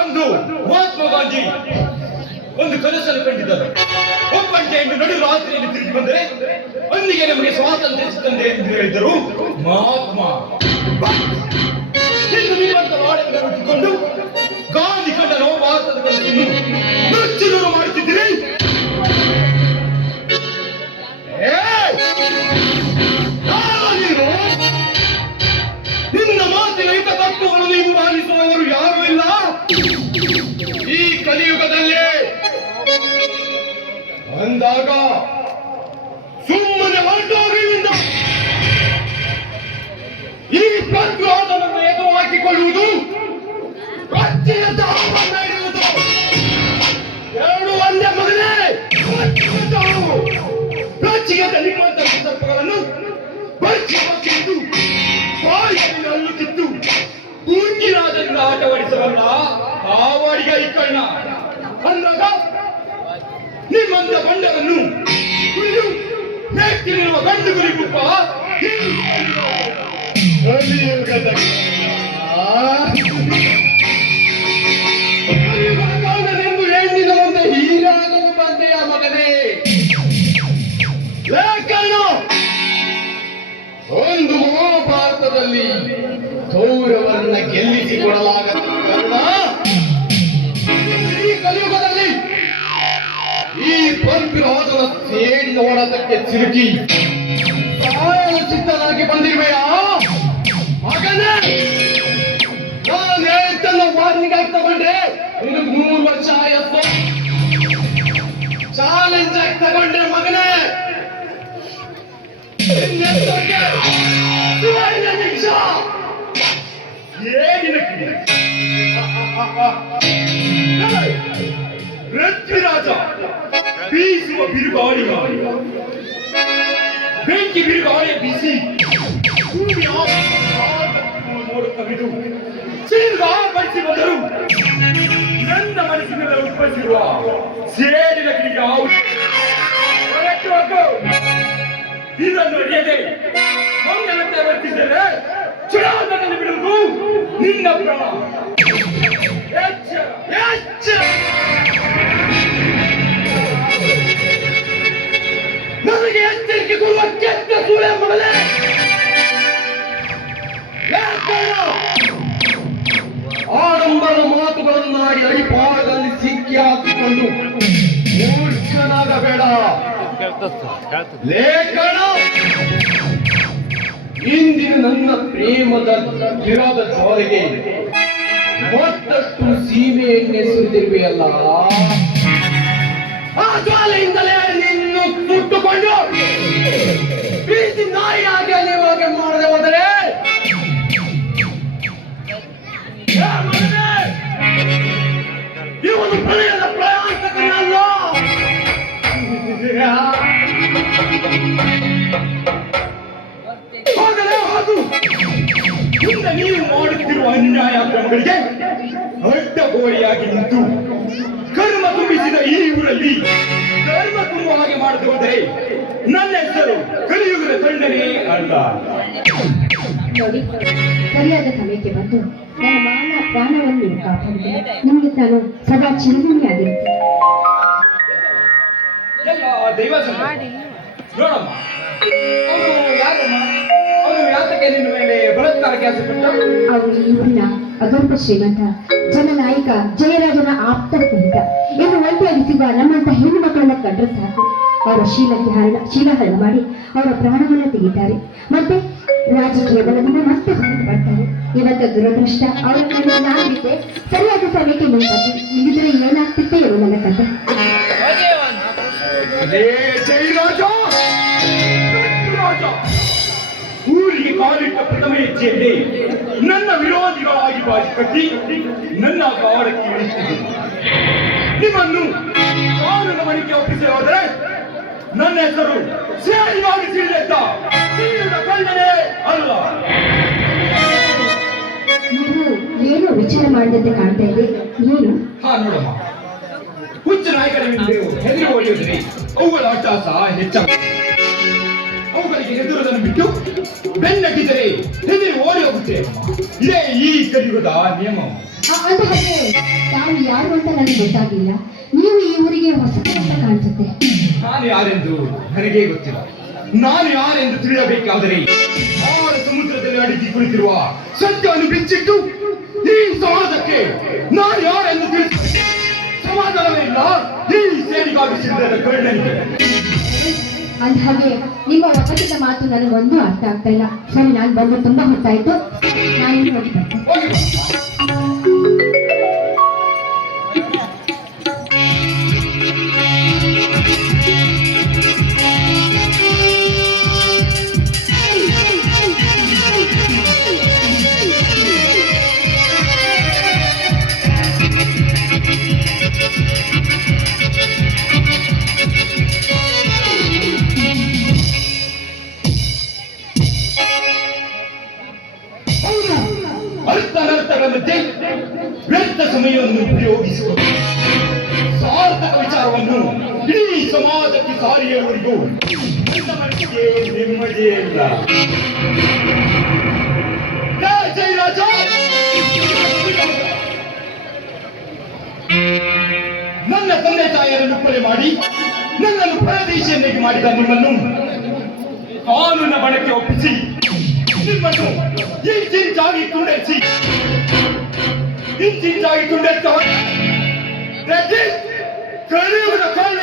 ಅಂದು ಮಹಾತ್ಮ ಗಾಂಧಿ ಒಂದು ಕನಸನ್ನು ಕಂಡಿದ್ದರು. ಒಬ್ಬಂಟೆಯನ್ನು ನಡು ರಾತ್ರಿಯಲ್ಲಿ ತಿರುಗಿ ಬಂದರೆ ಅಂದಿಗೆ ನಮಗೆ ಸ್ವಾತಂತ್ರ್ಯ ಸಿಕ್ಕಂತೆ ಎಂದು ಹೇಳಿದರು ಮಹಾತ್ಮ. ಇನ್ನು ನೀವಂತ ವಾಡೆಯನ್ನು ಬಿಟ್ಟುಕೊಂಡು ಗಾಂಧಿ ಕಂಡನೋ ಭಾರತದ ಕನಸನ್ನು ನುಚ್ಚುನೂರು ಮಾಡುತ್ತಿದ್ದೀರಿ. ನಿನ್ನ ಮಾತಿನ ಹಿತ ತತ್ವಗಳನ್ನು ಹಿಂಬಾಲಿಸುವವರು ಯಾರೂ ಇಲ್ಲ ಈ ಕಲಿಯುಗದಲ್ಲಿ. ಅಂದಾಗ ಸುಮ್ಮನೆ ಹೊರಟೋಗಿನಿಂದ ಈ ಪ್ರತಿರೋಧವನ್ನು ಎದುರು ಹಾಕಿಕೊಳ್ಳುವುದು ಎರಡು ಒಂದೇ ಮಗನೇ. ರೊಚ್ಚಿಗೆದ ನಿಮ್ಮಂತ ಸಂದರ್ಭಗಳನ್ನು ಬರ್ಚಿದ್ದು ಬಾಯಿಯಲ್ಲಿ ಅಲ್ಲುತ್ತಿದ್ದು ಗುಂಜಿರಾಜರಿಂದ ಆಟವಾಡಿಸಬಲ್ಲ ಆವಾಡಿಗ ಈ ಕಣ್ಣ. ಅಂದಾಗ ನಿಮ್ಮಂತ ಬಂಡವನ್ನು ಮೇಟ್ಟಿರುವ ಗಂಡು ಗುರಿ ಗುಪ್ಪ ಕಾರಣನೆಂದು ಹೆಣ್ಣಿನ ಮುಂದೆ ಹೀಗಾಗಲು ಬಂದೆಯ ಮಗನೇ. ಯಾಕಣ್ಣ ಒಂದು ಮಹಾಭಾರತದಲ್ಲಿ ಕೌರವರನ್ನ ಗೆಲ್ಲಿಸಿಕೊಡಲಾಗದ ಕಾರಣ ಈ ಕಲಿಯುಗದಲ್ಲಿ ಈ ಪಂಪಿರೋಧನ ಸೇಡಿನ ಹೊಡೆತಕ್ಕೆ ಸಿಲುಕಿ ಸಾಯಲು ಚಿತ್ತನಾಗಿ ಬಂದಿರುವೆಯಾ ಮಗನೇ? ನಾನು ಹೇಳ್ತಲ್ಲ ವಾರ್ನಿಂಗ್ ಆಗಿ ತಗೊಂಡ್ರೆ ಇನ್ನು 3 ವರ್ಷ ಆಯತ್ತು. ಚಾಲೆಂಜ್ ಆಗಿ ತಗೊಂಡ್ರೆ ಮಗನೇ ಪೃಥ್ವಿರಾಜ ಬೀಸುವ ಬಿರುಗಾಳಿಗ ಬೆಂಕಿ ಬಿರುಗಾಳಿಯ ಬೀಸಿ ನೋಡುತ್ತವಿದು ಬಡಿಸಿ ಬಂದರು. ನನ್ನ ಮನಸ್ಸಿನಲ್ಲಿ ಉತ್ಪತ್ತಿರುವ ಸೇಡಿನ ಕಿಡಿಗೆ ಇದನ್ನು ಅಡಿಯದೆ ಮಂಗನಂತೆ ವರ್ತಿಸಿದರೆ ಚುನಾವಣೆಯಲ್ಲಿ ಬಿಡುವುದು ನಿನ್ನ ಪ್ರಾಣ. ನನಗೆ ಎಚ್ಚರಿಕೆ ಕೊಡುವ ಕೆಟ್ಟ ಸೂಳೆ ಮಗನೇ. ಆಡಂಬರದ ಮಾತುಗಳನ್ನಾಡಿ ಅಡಿಪಾಯದಲ್ಲಿ ಸಿಕ್ಕಿ ಹಾಕಿಕೊಂಡು ಮೂರ್ಛನಾಗಬೇಡ ಲೇಖನ. ಇಂದಿನ ನನ್ನ ಪ್ರೇಮದ ವಿರೋಧ ಜ್ವಾಲೆಗೆ ಮತ್ತಷ್ಟು ಸೀಮೆ ಎಣ್ಣೆ ಸುರಿದಿರುವೆಯಲ್ಲ, ಆ ಜ್ವಾಲೆಯಿಂದಲೇ ನಿನ್ನು ಸುಟ್ಟುಕೊಂಡು ಪ್ರೀತಿ ನಾಯಿಯಾಗಿ ಅಲ್ಲಿವಾಗೆ ಮಾಡದೆ ಹೋದರೆ ಇವನು ಪ್ರಣಯದ ಪ್ರಯಾಸಕನಲ್ಲ. ಮುಂದೆ ನೀವು ಮಾಡುತ್ತಿರುವ ಅನ್ಯಾಯ ಕ್ರಮಗಳಿಗೆ ಅಡ್ಡಗೋಡೆಯಾಗಿ ನಿಂತು ಕರ್ಮ ತುಂಬಿಸಿದ ಈ ಊರಲ್ಲಿ ಕರ್ಮ ತುಂಬುವ ಹಾಗೆ ಮಾಡದೆ ಹೋದರೆ ನನ್ನ ಹೆಸರು ಕಲಿಯುಗದ ತಂಡನೇ ಅಲ್ಲ. ನೋಡಿ, ಸರಿಯಾದ ಸಮಯಕ್ಕೆ ಬಂದು ನನ್ನ ಮಾನ ಪ್ರಾಣವನ್ನು ಕಾಪಾಡಿದೆ. ನಿಮಗೆ ನಾನು ಸದಾ ಚಿರಋಣಿಯಾಗಿರುತ್ತೇನೆ. ದೈವ ನೋಡಮ್ಮ, ಅವರು ಯಾರಮ್ಮ? ಅವರು ಯಾತಕ್ಕೆ ನಿನ್ನ ಮೇಲೆ ಬಲಾತ್ಕಾರಕ್ಕೆ ಆಸೆಪಟ್ಟ? ಅವರು ಈ ಊರಿನ ಅಗರ್ಭ ಶ್ರೀಮಂತ ಜನನಾಯಕ ಜಯರಾಜನ ಆಪ್ತ ಸ್ನೇಹಿತ. ಇನ್ನು ಒಂಟಿಯಾಗಿ ಸಿಗುವ ನಮ್ಮಂತ ಹೆಣ್ಣು ಮಕ್ಕಳನ್ನ ಕಂಡ್ರೆ ಸಾಕು ಅವರ ಶೀಲಹರಣ ಮಾಡಿ ಅವರ ಪ್ರಾಣವನ್ನ ತೆಗಿತಾರೆ. ಮತ್ತೆ ರಾಜಕೀಯ ಬಲದಿಂದ ಮತ್ತೆ ಹೊರಗೆ ಬರ್ತಾರೆ. ಇವತ್ತು ದುರದೃಷ್ಟ ಅವರ ಕಡೆ ನಾನಿದ್ದೆ. ಸರಿಯಾದ ಸಮಯಕ್ಕೆ ನೋಡ್ತಾರೆ. ಇಲ್ಲಿದ್ರೆ ಏನಾಗ್ತಿತ್ತೆ ಇವರು ನನ್ನ ಕಥೆ. ಊರಿಗೆ ಕಾಲಿಟ್ಟ ಪ್ರಥಮ ಹೆಜ್ಜೆಯಲ್ಲಿ ನನ್ನ ವಿರೋಧಿಗಳಾಗಿ ಬಾಜಿ ಕಟ್ಟಿ ನನ್ನ ಕಾಡಕ್ಕೆ ಇಳಿಸಿದೆ. ನಿಮ್ಮನ್ನು ಕಾನೂನು ಮನೆಗೆ ಒಪ್ಪಿಸಿ ಹೋದರೆ ನನ್ನ ಹೆಸರು ಸೇರಿಯಾಗಿ ಸಿಡಿದೆದ್ದ ಕಣ್ಣನೇ ಅಲ್ಲ. ನೀವು ಏನು ವಿಚಾರ ಮಾಡಿದಂತೆ ಕಾಣ್ತಾ ಇದೆ. ಏನು? ನೋಡಮ್ಮ, ಎಂದು ಹೆದರಿ ಓಡಿಯೋದ್ರೆ ಅವುಗಳ ಅಟ್ಟಾಸ ಹೆಚ್ಚಾಗುತ್ತೆ. ಅವುಗಳಿಗೆ ಹೆದರುವುದನ್ನು ಬಿಟ್ಟು ಬೆನ್ನಟ್ಟಿದರೆ ಹೆದರಿ ಓಡಿ ಹೋಗುತ್ತೆ. ಇದೇ ಈ ಕಲಿಯುಗದ ನಿಯಮ. ಅಂದ ಹಾಗೆ ತಾವು ಯಾರು ಅಂತ ನನಗೆ ಗೊತ್ತಾಗಿಲ್ಲ. ನೀವು ಈ ಊರಿಗೆ ಹೊಸತು ಅಂತ ಕಾಣಿಸುತ್ತೆ. ನಾನು ಯಾರೆಂದು ನನಗೇ ಗೊತ್ತಿಲ್ಲ. ನಾನು ಯಾರೆಂದು ತಿಳಿಯಬೇಕಾದರೆ ಆಳ ಸಮುದ್ರದಲ್ಲಿ ಅಡಗಿ ಕುಳಿತಿರುವ ಸತ್ಯವನ್ನು ಬಿಚ್ಚಿಟ್ಟು ಈ ಸಮಾಜಕ್ಕೆ ನಾನು ಯಾರೆಂದು ತಿಳಿಸ ಸಮಾಧಾನವಿಲ್ಲ ಈ ಸೇರಿಗಾಗಿಸಿದ ಕಣ್ಣನಿಗೆ. ಅಂದ ಹಾಗೆ ನಿಮ್ಮ ಒಪ್ಪಂದದ ಮಾತು ನನಗೊಂದು ಅರ್ಥ ಆಗ್ತಾ ಇಲ್ಲ. ಸರಿ, ನಾನು ಬಂದು ತುಂಬಾ ಹೊತ್ತಾಯ್ತು. ನಾನು ಹೋಗಿ ಬರ್ತೇನೆ. ಹೋಗಿ ಬಾ. ಅರ್ಥನರ್ಥಗಳಂತೆ ವ್ಯರ್ಥ ಸಮಯವನ್ನು ಉಪಯೋಗಿಸಿಕೊಂಡು ಸಾರ್ಥಕ ವಿಚಾರವನ್ನು ಇಡೀ ಸಮಾಜಕ್ಕೆ ಸಾರಿ ಹೇಳುವವರಿಗೂ ನನ್ನ ಮನಸ್ಸಿಗೆ ನೆಮ್ಮದಿಯೇ ಇಲ್ಲ. ಜೈ ರಾಜ, ನನ್ನ ತಂದೆ ತಾಯಿಯರನ್ನು ಕೊಲೆ ಮಾಡಿ ನನ್ನನ್ನು ಪರದೇಶಿಯನ್ನಾಗಿ ಮಾಡಿದ ನಿಮ್ಮನ್ನು ಕಾನೂನ ಬಣಕ್ಕೆ ಒಪ್ಪಿಸಿ ನಿಮ್ಮನ್ನು ಇಂಚಿಂಚಾಗಿ ತುಂಡರಿಸಿ ಕಲಿಯುಗದ ಕಾರಣ